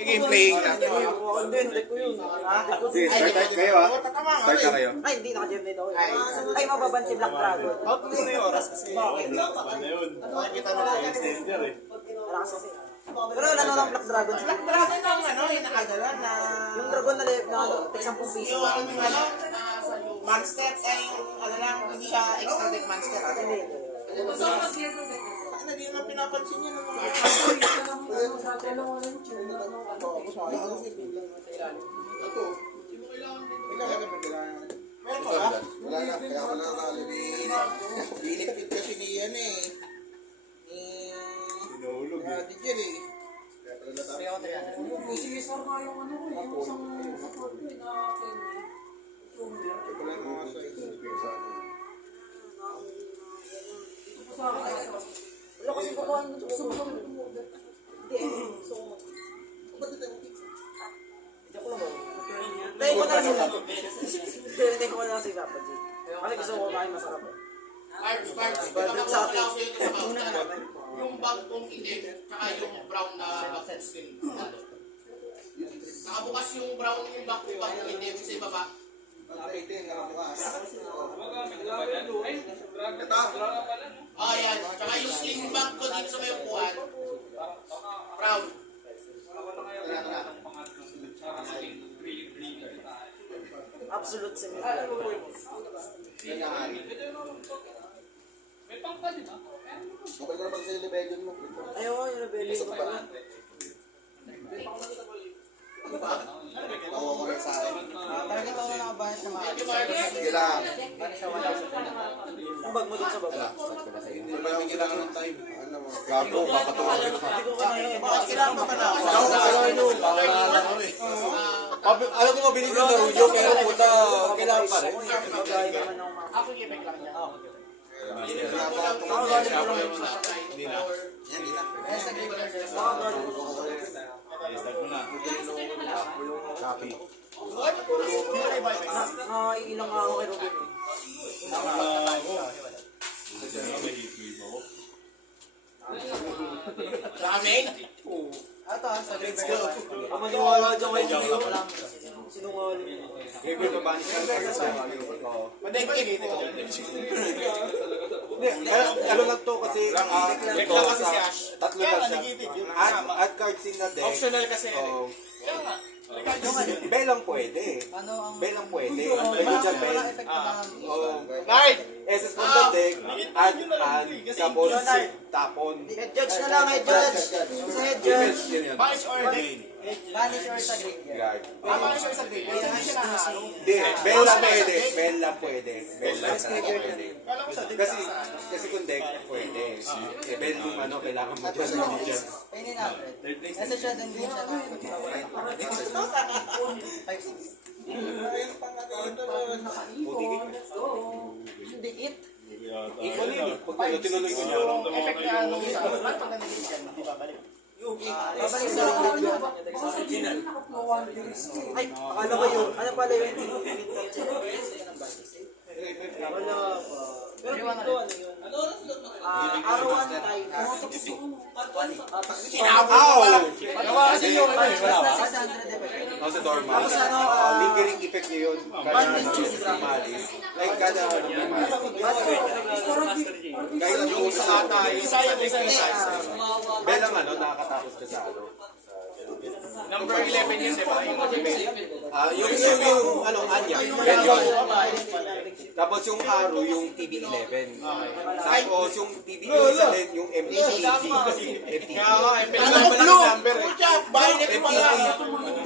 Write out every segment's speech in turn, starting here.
Game playing na. Hindi ko yun. Sige, start kayo ha. Start na kayo. Ay, hindi naka-gem dito. Ay, mababan si Black Dragon. Out mo na yung oras kasi. Bakit? Ano yun? Nakikita mo sa extender eh. Wala kasi. Pero wala na ng Black Dragon. Black Dragon ang ano, yung nakadala na... Yung dragon na tek 10 piso. Yung ano, monster, ay ano lang, hindi siya extra deck monster. Hindi. Ano, di naman pinapansin yun ng mga... Meron pa ba? Wala na, kaya wala na binigpit kasi ni yan eh. Pinahulog eh. Digger eh. Kaya pala natapos. Wala na nga sa isang Wala kasi kukuha ng gusto. Hindi. So, ba't ito yung pizza? Diyan ko lang. Tayo ko na lang sila. Tayo ko na lang sila. Kasi gusto ko kain masarap. Parts, yung bag kong itim, tsaka yung brown na bag skin. Nakabukas yung brown yung bag kong itim sa ibaba. Itin, nakabukas. Ah, yan. Tsaka yung skin bag ko dito sa may upuan. Brown. Absolute semi-final. Okay ka na pag sa Rebellion mo. Ayaw ko yung rebellion ko pala. Tawa mo rin sa akin. Talaga ito na nakabahan sa mga... Sige lang. Yung bag mo dun sa baba. Hindi pa yung kailangan ng time. Ano mo? Gago, papatulogin pa. Hindi ko kaya. Bakit kailangan pa ba na? Alam ko mabilis yung Naruto, pero puta, kailangan pa rin. Ako yung effect lang niya. Hindi na. Yan, di na. Start mo na. Copy. Naiilang nga ako kay Robin. May hit wave ako. Ramen? Ito sa Let's go. Ang maniwala dyan kay Gio. Sinungaling. Review to ban siya sa Madengkit. ano lang to kasi ito, kasi si Ash. tatlo na siya. Add cards in the deck. Optional kasi. Oh, Kaya nga. Belang pwede. Ano ang... Belang pwede. Pwede dyan, Bel. Wala effect na... Oh, Right! SS from the deck, add, tapos tapon. Head judge na lang, head judge. Sa head judge. Banish or day. Banish or sa graveyard. Banish or sa day. Hindi siya nakahalo. Hindi, Bell lang pwede. Bell lang pwede. Bell lang pwede. Kala ko sa day. Kasi kung deck, pwede. Eh, Bell yung ano, kailangan mo dyan. Pwede na. Kasi siya din siya na... 5-6. Dikit. Equal yun. Pag tinuloy ko niya. Effect na ano sa ano. Pag nanigit yan, hindi babalik. Babalik sa original. Ay, akala ko yun. Ano pala yun? Wala pa. Pero dito ano yun? Arawan tayo. Ow! Kasi yung Sa dorma. Tapos ano, Lingering effect niya yun. Kada malis. Like kada malis. Kahit yung sa atay. isa yung isa yung size. Bell ang ano, nakakatapos ka sa ano. Number 11 yun, di ba? Yung ano, Anya. Bell yun. Tapos yung Haru, yung TB11. Tapos yung TB11 din, yung MTG. MTG. Kaya nga, alam ko blue! Pucha! Bahay na ito mga...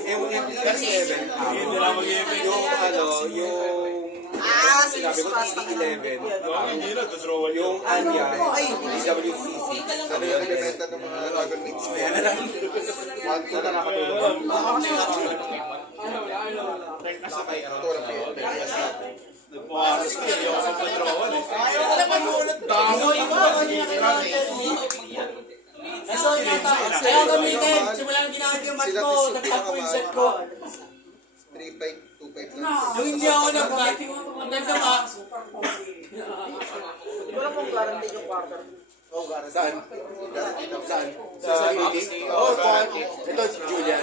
Yung MTG7. Yung ano, yung... Sabi ko, TB11. Yung Anya, WC6. Sabi yung binibenta ng mga Dragon Mix. One ko na nakatulog. Nagpuharas ko, hindi ako sa patrol eh. Ayaw ko na mag-ulit. Damo yung kaya gamitin, simulang ginagamit ko, nagtagpo yung set ko. 3-5, 2-5 lang. Yung hindi ako nag-bat, nagdama. Hindi ko lang kung guarantee yung quarter. Saan? Saan? Sa meeting? Oh, ito, Julian.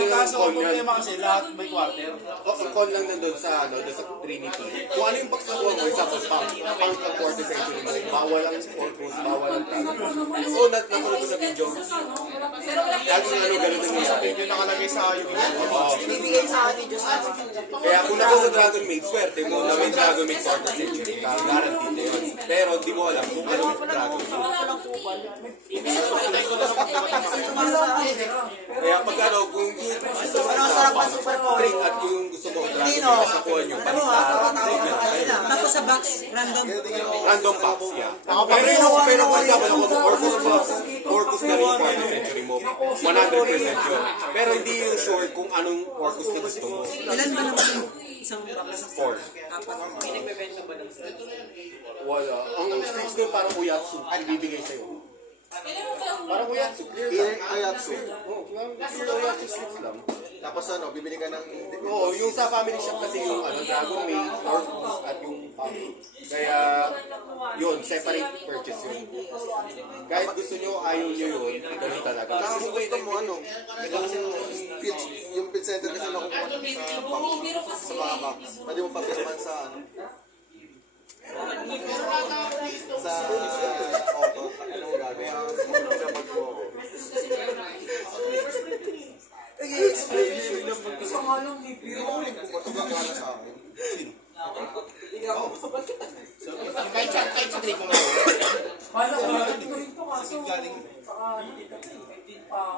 Ang kaso con yan. problema kasi lahat may quarter. Ang con lang nandun sa, ano, doon sa Trinity. Kung ano yung box na kuha mo, isa pang quarter century mo, bawal ang Orcus, bawal ang Prague. So, nakulog ko sa video. Laging ano, ganun ang nangyari. Yung nakalagay sa yung Oo. Binibigay sa atin Diyos sa Kaya kung naka sa Dragon Maid, swerte mo na may Dragon Maid quarter century ka, guaranteed na yun. Pero di mo alam kung ano yung Dragon Maid. Kaya pag ano, kung yung gusto mo Masarap ang Super Bowl. trick at yung gusto mo Dragon Maid, sa kuha nyo, baliktad. Tapos sa box, random. Random box, yeah. Pero for example, kung Orcus box, Orcus na rin yung quarter century mo, 100% yun. Pero hindi yung sure kung anong Orcus na gusto mo. Ilan ba naman yung isang box? 4. Apat. Wala. Ang strips ko parang uyatsu, ang bibigay sa'yo. Parang uyatsu, clear lang. Ayatsu. Oo, clear uyatsu strips lang. Tapos ano, bibili ka ng... Oo, yung sa family shop kasi yung ano, Dragon Maid, Orcus, at yung family. Kaya, yun, separate purchase yun. Kahit gusto nyo, ayaw nyo yun, ganun talaga. Saka kung gusto mo ano, yung pin center kasi nakukuha sa baka. Pwede mo papirman sa ano. Sa auto. Ano mo gagawin? Pinapag mo ako. Matugang ka na sa akin. Kahit sa trip mo.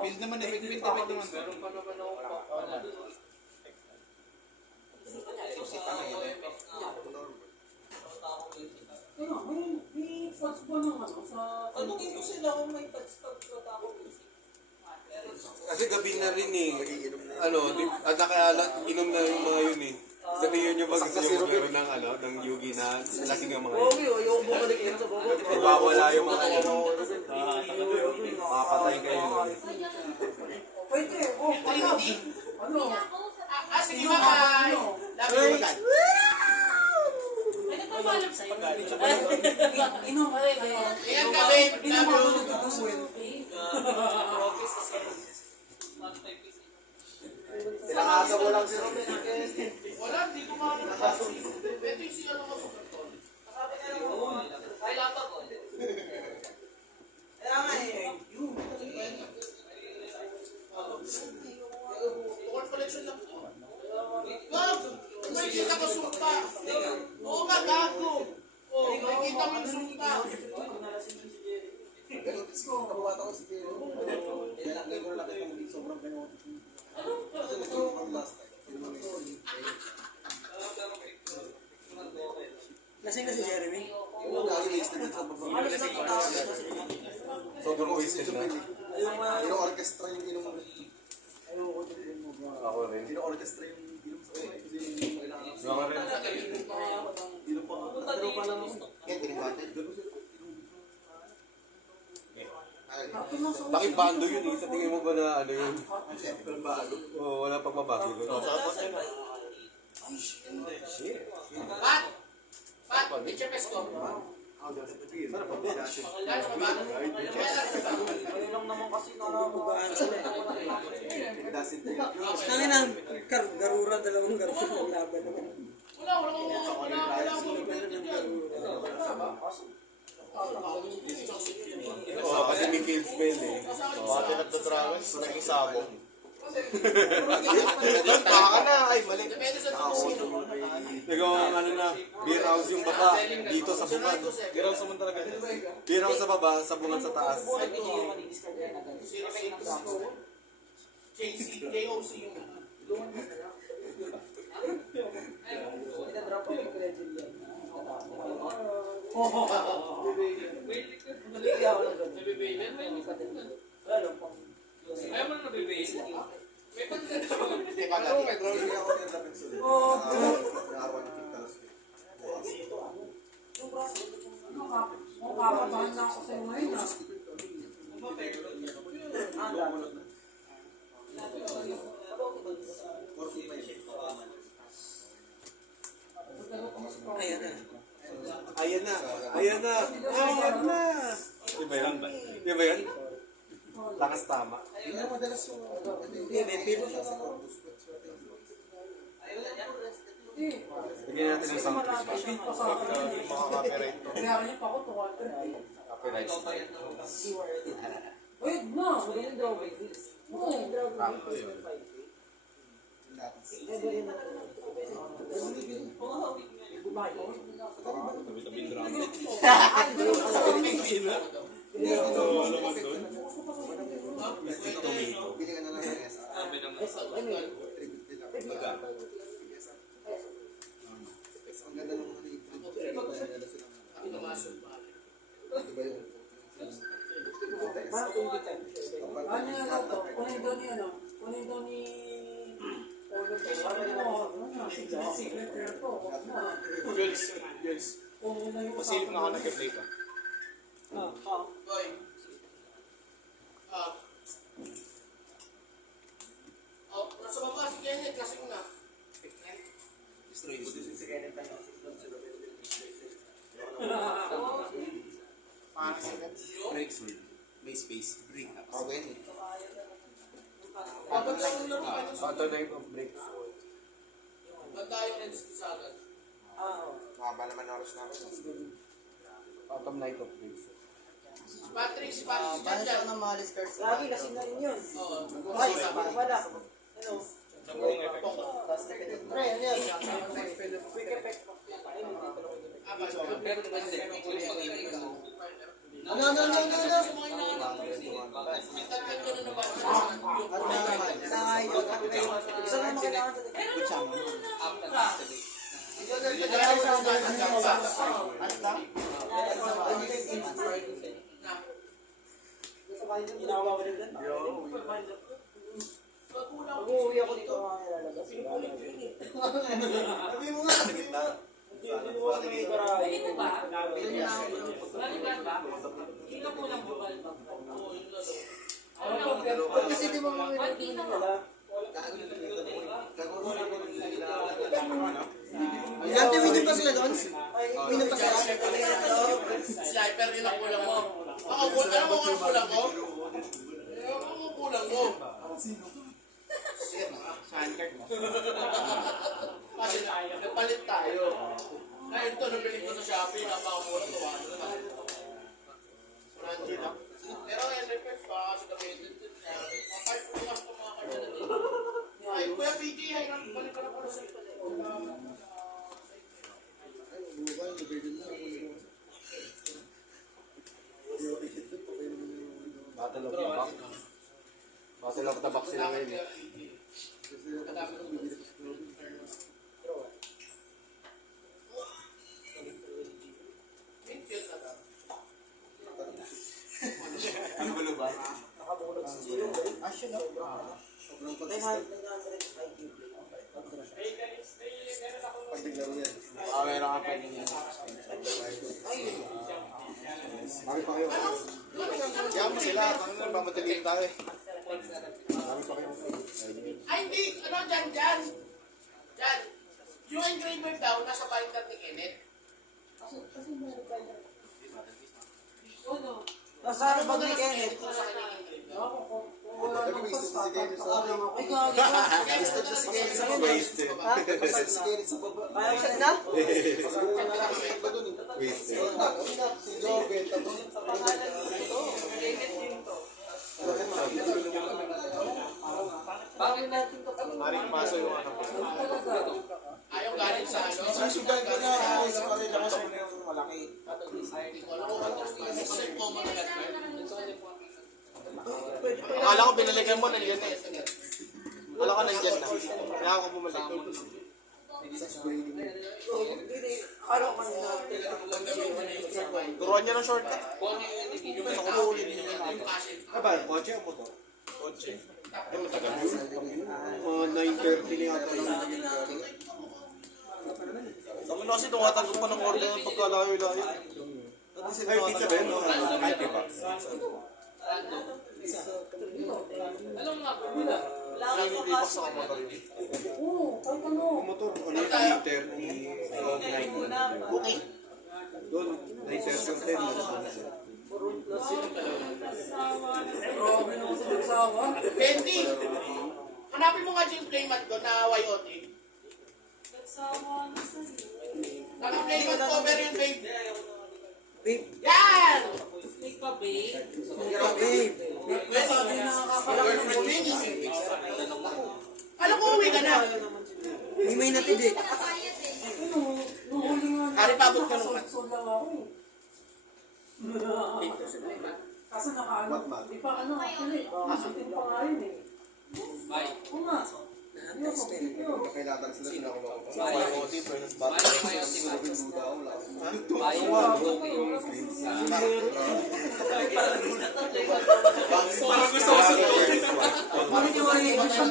build naman eh. Build naman. Kasi gabi na rin eh. Ano, at inom na yung mga yun eh. Sabihin nyo ba gusto nyo meron ng ano, ng yugi na lasing ang mga yun? Bobo, yung bumalik yun sa bobo. Mawawala yung mga ano. Makapatay kayo nun. Sige, bye! Love you, God. Ingat ka, babe. Love you. Pinakasa mo lang si Robin. Wala, hindi ko makakasok. Ito yung siya ng super tol. Ay, laptop ko. Kaya nga eh. Tukol collection lang po. Wag! May kita ko sumpa. Oo nga, gago. Oo, may kita mo yung sumpa. Kababata ko si Jerry. Ilalagay ko na kita mo dito. Sobrang pinoto. Kasi nagtulong kami last time. Lasing na si Jeremy. Lagi wasted din sa baba. Sobrang wasted na. Ino-orchestra yung inom mo. Ako rin. Ino-orchestra yung inom sa Ako rin. inom pa. Pero pa lang ako. Kaya tinibate. Bakit bando yun eh? Sa tingin mo ba na ano yun? Siyempre bago. Oo, wala pang mabago doon. Pat! Pat, teacher Pesto. Sana pa ba? Lalo ka ba? Ayun naman kasi nalamugaan sila eh. Tangin na, garura, dalawang garura ng laban naman. Wala. Oo, kasi may field spell eh. Baka pinagdodragon, naging sabong. Baka na. Ay, mali. Depende sa tutusin. Ikaw ang ano na, beer house yung baba, dito sa bungad. Giraw sa talaga. Beer house sa baba, sa bungad sa taas. JOC yung... Pinadrop ako yung legend yan. Bigyan ako ng ganun. Ano pang... Ayaw mo na nabibigay. May pagkakataon. Pero may drawing niya ako ng lapit sulit. Nakakuha ng pictures. Kakabahan na ako sa'yo ngayon ah. Ayan na. Ayan na! Ayan na! Ayan na! Di ba yan? Di ba yan? Lakas tama. Yun ang madalas yung... Hindi, may pilo siya sa corpus. Bigyan natin ng sound Malaba siya. Makaka-copyright to. Kaya niya pa ako, 200. Copyright strike. Wait, no! Magaling draw by this. Magaling draw by this. 'Tabi-tabi drama. Mystic tomato. Bili ka na lang ng SA. Ang ganda ng mga Ano yan lang to? Kunin daw ni ano? Kunin daw ni... Signature to. Girls. Pasilip na ako nag-play ka. Boy. Nasa baba si Kenneth kasi na. Breaks word. May space. Break. Okay. Babag lang yung laro kayo. Auto life of breaks. Ganda yung ends sa agad. Mahaba naman oras namin. Autumn night of breaks. Si Patrick, si Jan Jan. Lagi kasi na rin yun. Oo. Ay, wala. Ano? Pre, ano yan? Quick effect. Isa lang makailangan Inawa ko rin dyan. Mag-uwi ako dito mga ilalabas. Sabi mo nga, sa gitna. Hindi mo kami barahin. Pwede ba? Balikan ba? Kilo ko lang bukal ba? Ba't kasi di mo mga Konti na mo. Dati winning pa sila doon? Winning pa sila? Sniper din ang kulang mo. Ako, alam mo kung kulang mo? Ano mo kulang mo? Kasi nagpalit tayo. Ngayon ito, nabili ko sa Shopee, napakamura ito. 100 lang. Pero yan, repair pa kasi gamitin din niya. Mga 5 lang po mga kanya na dito. Ay, Kuya PG, ay, balik ka na pala sa ito. Battle of the Box. Battle of the Box sila ngayon. Ano ba ba? Nakabulog si Gio. Asyo no? Sobrang 900 IQ. pagbiglaro yan. Meron ka pa rin. Bakit pa kayo? Kaya mo sila. Ano ba madaliin tayo eh. Bakit pa kayo? Ay, hindi. Ano, Jan. Jan. Yung engraver daw, nasa binder ni Kenneth. Nasa ano ba ni Kenneth? Nasa kanyang engraver. Nag-wasted si Gary sa... Ay, gagi ka. Wasted na si Gary sa baba. Wasted. Ha? Wasted si Gary sa baba. Ayaw sa na? Nakasakit ba dun eh? Wasted. Si Joven, tapos... Bakit natin to? Maring paso yung ano ko. Ayaw galing sa ano. Susugan ko na sa kanila kasi yung malaki. Akala ko binalikan mo nandiyan eh. Akala ko nandiyan na. Kaya ako bumalik. Ano ka na? Turuan niya ng shortcut. Sa kumuhuli niya. Aba, kotse o motor? Kotse. Ay, matagal yun. 9:30 na yata lang. Kami na kasi tumatanggap pa ng order ng pagkalayo-layo. Ay, pizza ba yun? 90 bucks. Alam nga po. Kaya hindi pa sa motor yun. Oo, kahit ano. Yung motor, ano yung 8:30 o 9? Okay. Doon, 9:30 o 10 lang. Bendy! Hanapin mo nga dyan yung playmat ko na YOT. Naka-playmat cover yung babe. Babe, Yan! May pa, babe. babe. Girlfriend din eh. Alam ko uwi ka na. Hindi may natid eh. Hari pabot ka naman. Kaso nakaano, di pa ano, actually, kasitin pa nga yun eh. Oo nga. Kailangan sila sila ako. YOT versus Batman. Parang gusto ko sunod.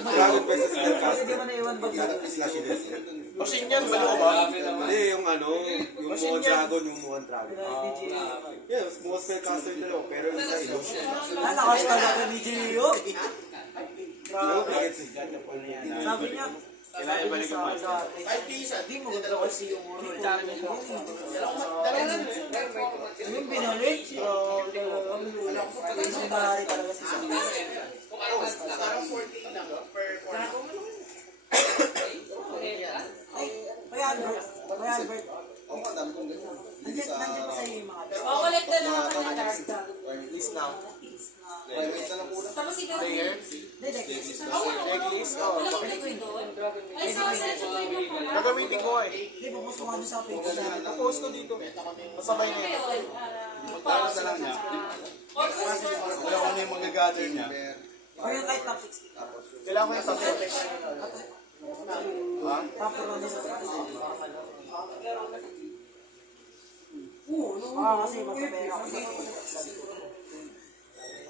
Dragon versus Hellcast. Hindi mo naiwan ba? Slash it is. Machine yan, balo ba? Hindi, yung ano, yung Mo Dragon, yung Muan Dragon. Yeah, Mo Spellcaster dalawa, pero yung isa illusion. Nalakas talaga ni Gio. Yung bakit si Sabi niya, Kailangan ibalik yung mic. Kahit pisa. hindi mo ganda kasi yung ulo. Yung binalik, yung bahari talaga si Sam. Parang 14 lang per corner. Kaya Albert, Oo nga, dami kong ganyan. nandiyan pa sa iyo yung mga Kukulit na lang ako ng dark dog. List now. Private na lang po na. Tapos ikaw Player. Checklist. Oh, wala ko nag doon. Ay, sa set ko yung pala. gagamitin ko eh. Hindi mo gusto mo sa page. Post ko dito. Masabay na yun. Tapos na lang niya. Wala ko na yung mag-gather niya. O yung kahit top 60. Kailangan ko yung subject. Top 1 sa kasi magpapera ako sa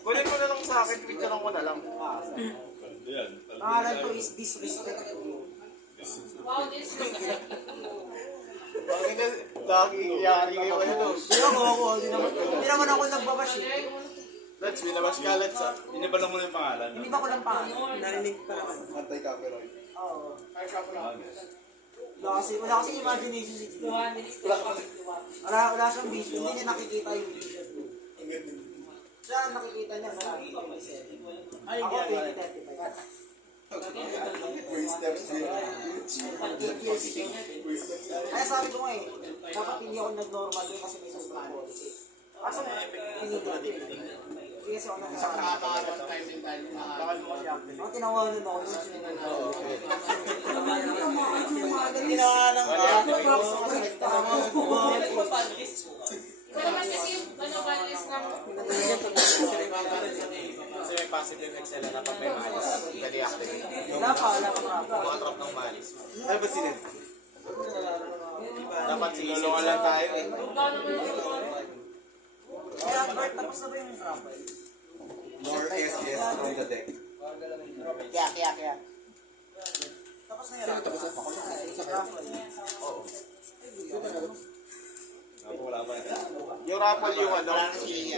Kunin mo na lang sa akin, picture ko na lang. pangalan ko is disrespect. Wow, this is Bakit na, lagi yari kayo kayo doon. Hindi naman ako nagbabash eh. Let's binabash ka, let's ah. Hindi ba ko lang pangalan? Narinig pa naman. Anti-copyright. Oo. Wala kasi imagination si Gio. Wala siyang vision. Hindi niya nakikita yung vision. Siya ang nakikita niya sa ako 2035. Wait, steps here. Kaya sabi ko nga eh, dapat hindi ako nag-normal doon kasi may sobrang policy. Kaso pinigil ko eh. Hindi kasi ako nag-normal. Ako tinawanan ako doon sinunod ko. Tinawanan ka. Ito naman kasi yung ano ba list ng Kasi may positive Excel na pag may malis. Dali activate. Wala pa. Mga trap ng malis. Ano ba sinit? Dapat sinulungan lang tayo eh. Kaya Albert, tapos na ba yung travel? More SS from the deck. Kaya. Tapos na yun. Tapos na. Yung raffle yung ano,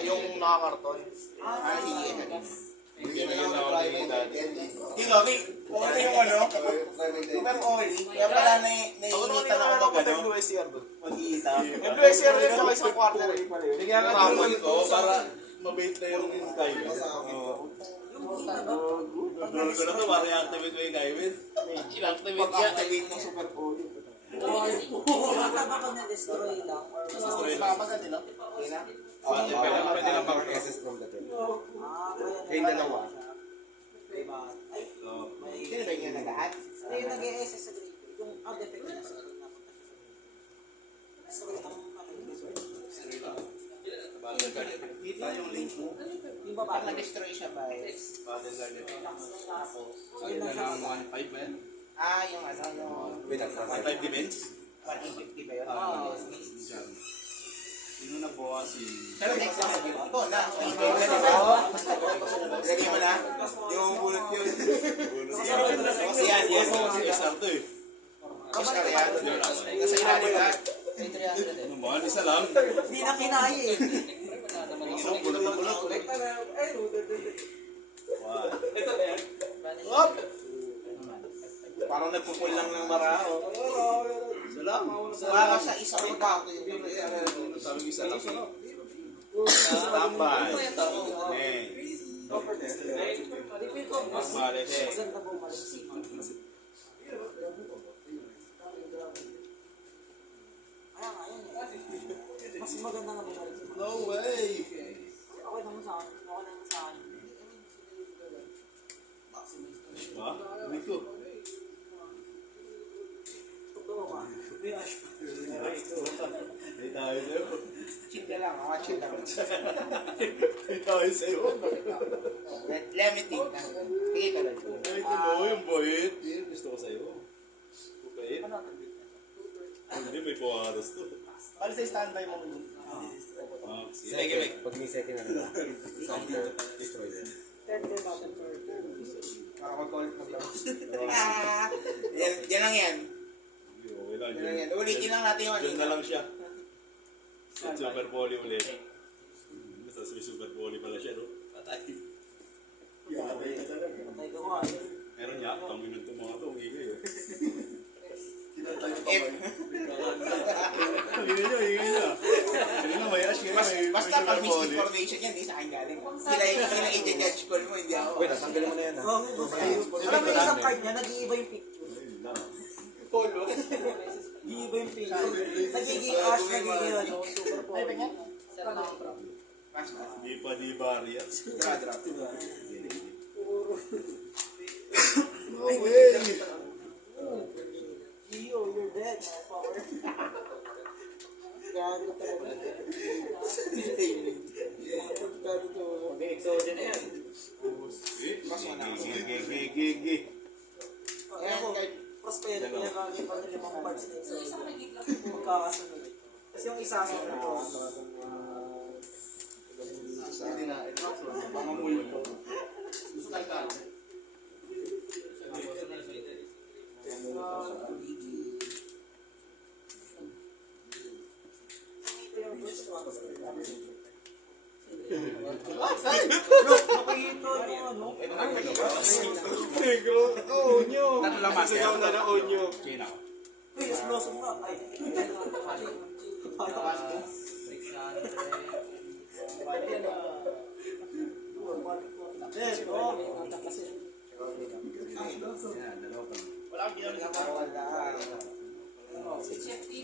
yung nakakarton. Bigyan na lang ng private. Ito yung ano, super Oli. Kaya pala naiinitan ako mag ano. Yung USCR doon. Yung USCR din sa isang quarter eh. Bigyan ka raffle ko para mabait na yung kayo. Pag-activate mo super Oli. Kumata ba pag na-destroy lang? Pwede lang more SS from the deck. Kayong dalawa. Ay, Sino ba yung nag-add? hindi yung nag-e-SS sa grade. Yung defect na sa grade na punta. Destroy ang Kita yung link mo. Yung baba. Na-destroy siya ba? Yun lang siya. 1.5 ba yan? Ah, yung ano, yung Wait, that's 1.5 defense? 150 ba yun? Oo. Sino na po si... Pero next time, ako na. Lagay mo na? Yung bullet yun. Kasi yan, yes. Kasi SR to eh. SR yan. Nasa ilalim na. Ano ba? Isa lang. Hindi na kinaya eh. Isang bulot na bulot. Parang nagpupul lang ng marao. Isa lang. Para sa isang bago. Sabi ko isa lang. Tambay. Eh. Mas malis eh. Maganda bumalik. Kaya nga, yun eh. Mas maganda nga bumalik. No way! Okay naman sa akin. Okay naman sa akin. Ha? Hindi ko. Totoo ka. May ash. May tayo sa'yo. Chill ka lang, chill lang. May tayo sa'yo. Let me think. Sige ka lang. Ay, tulo yung boyet. Yan, gusto ko sa'yo. Okay. Hindi, may kuwaras to. Para sa standby mo. Sige. Pag may second na lang. Destroy them. Para mag-call mo lang. Yan lang yan. Okay lang Yan lang yan. yun. Ulitin lang natin yung Diyan na lang siya. Sa Super Poly ulit. Basta sa Super Poly pala siya, no? Patay. Patay ko nga. Meron niya, pang-minun itong mga ito, ingay. Kinatay pa ba? Ingay niya. Hindi na, may ash ngayon, may Basta Super pag Poly. misinformation yan, di sa akin galing. Sila i-judge call mo, hindi ako. Wait, tatanggalin mo na yan. Oh, alam mo yung isang card niya, nag-iiba yung picture. Polo. Nag-iiba yung picture. Nagiging ash, nagiging ano, super power. Di pa di barrier. No way! Gio, you're dead, my power. Gago talaga. Gago to. Mag-exodia na yan. Gigi. Kaya ko, prospero ko yan kami pag limang parts na isa. Magkakasunod. Kasi yung isa sa ito. Hindi na. Mga multo. Nakikita yung ano. Negro. Onyo. Sigaw na na onyo. Uy, explosive na. Ay. Yes, bro.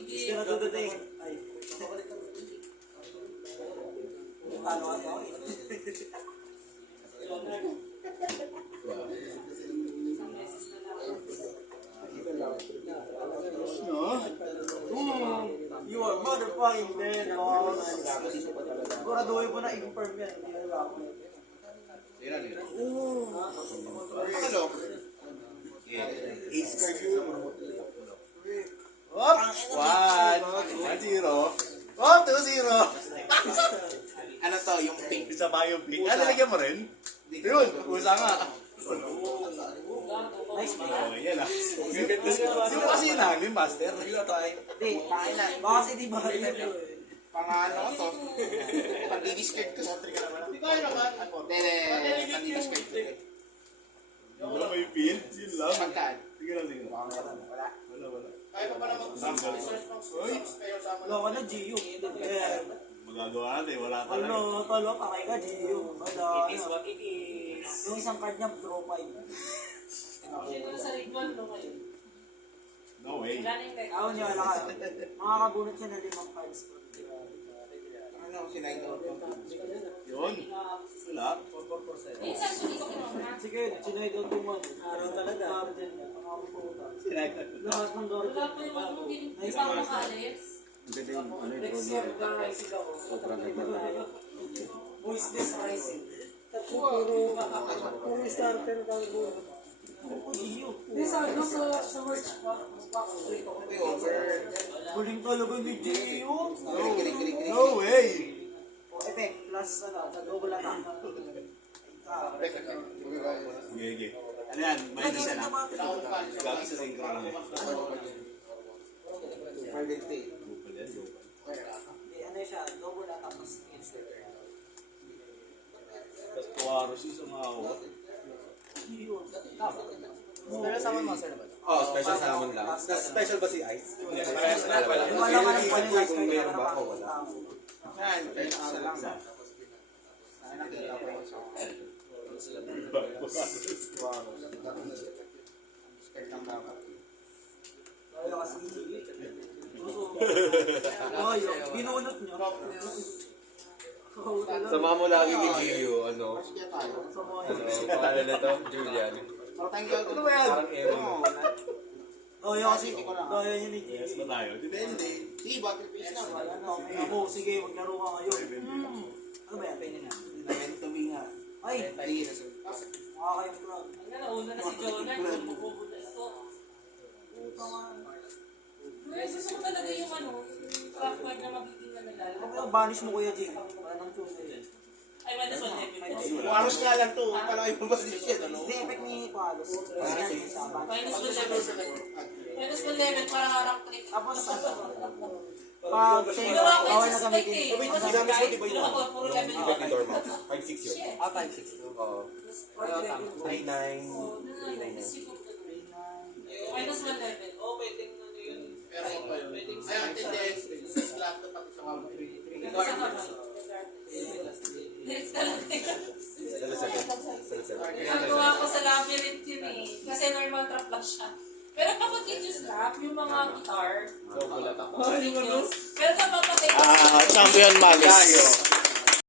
He's gonna do the thing. Ay. Talo ka daw eh. You are motherfucking dead, dog. Siguraduhin mo na i-confirm yan. Hindi na lang. Ano? Ace card yun. Hop! 1-0. Hop! 2-0. Ano to, yung pink? Isa pa yung pink. Ah, nalagyan mo rin? Yun, usa nga. Nice play. Oh, yan ah. Yung kasi namin, master. Hindi, baka kasi di ba? Pangano to? Pag-discard ko sa trigger naman. Hindi kaya naman. Hindi, pag-discard ko. Wala may pin? Yun lang. Pagkaan? Sige lang, sige lang. Wala. Wala. Kaya pa pala mag-research ng source kayo sama. Wala ka na, Gio. Magagawa natin, wala talaga. Talo, pakay ka, Gio. Wala. It is what it is. Yung isang card niya, draw 5. Sino sa Rigman no ngayon? No way. Wala na yung kay Ako niya, wala ka. Makakabunot siya ng 5 cards. Ano, sinayad out ko. Yun. Wala. Minsan, hindi ko kinuha. Sige, sinay daw tuman. Araw talaga. Lahat ng gawin. Wala pa yung ano, hindi pa ako makalis. Ganda yung ano yung Next year, mag-rising ako. sobrang ganda. Voice this rising. Puro starter ka mo. Hindi sa ano, sa work pa. Back-street ako. Huling talaga ni Gio. No way. O, effect, plus ano, sa double attack. Sige. Ano yan? May isa na. Gabi sa synchro lang eh. Ano siya, double attack, plus instant. Tapos tuwaros yung sa mga ako. Gio. Pero sa salmon monster naman. Oh, special salmon lang. Special ba si Ice? Hindi, parehas na wala. Wala ka ng Hindi point kung meron ba ako, wala. Yan, isa lang. Nakita ko yun. Ay, kasi. Ay, binunot nyo. Sama mo lagi kay Gio, ano? Paano na to? Julian. Ano ba yan? Parang Ewan. Oh, yun kasi. Oh, yun yun. Yes, ba tayo? Depende. Di, butterfish na. Ano, sige, maglaro ka ngayon. Ano ba yan? Meant to be nga. Ay, makakayong crowd. Nauna na si Jonah, pupunta ito. Gusto ko talaga yung ano, yung craft card na magiging na nalala. Ano, banish mo Kuya Jim. Wala nang tuloy. Ay, minus 1 level. Paros nga lang to, parang yung position, ano? Hindi, effect ni Palos. Kasi yan yung sa banish. Minus 1 level. Minus 1 level para harang trick. Tapos, pag Ginawa ko bawal yung na suspect gamitin. eh. Wait, ang gamit mo, di ba yun? Ginawa ko, puro level Yung effect ni Dormouse. 5-6 yun. 5-6. Oo. 3-9. Minus 1 level. Pero iba yun. Ay, ante din. Sa slot na pati sa kamay. Sa kamay. Direct talaga yun. Salasagad. Nagawa ko sa labyrinth yun eh. Kasi normal trap lang siya. Pero pa continuous trap, yung mga guitar. So, wala ako. Continuous. Pero kapag patay ko Champion Malis.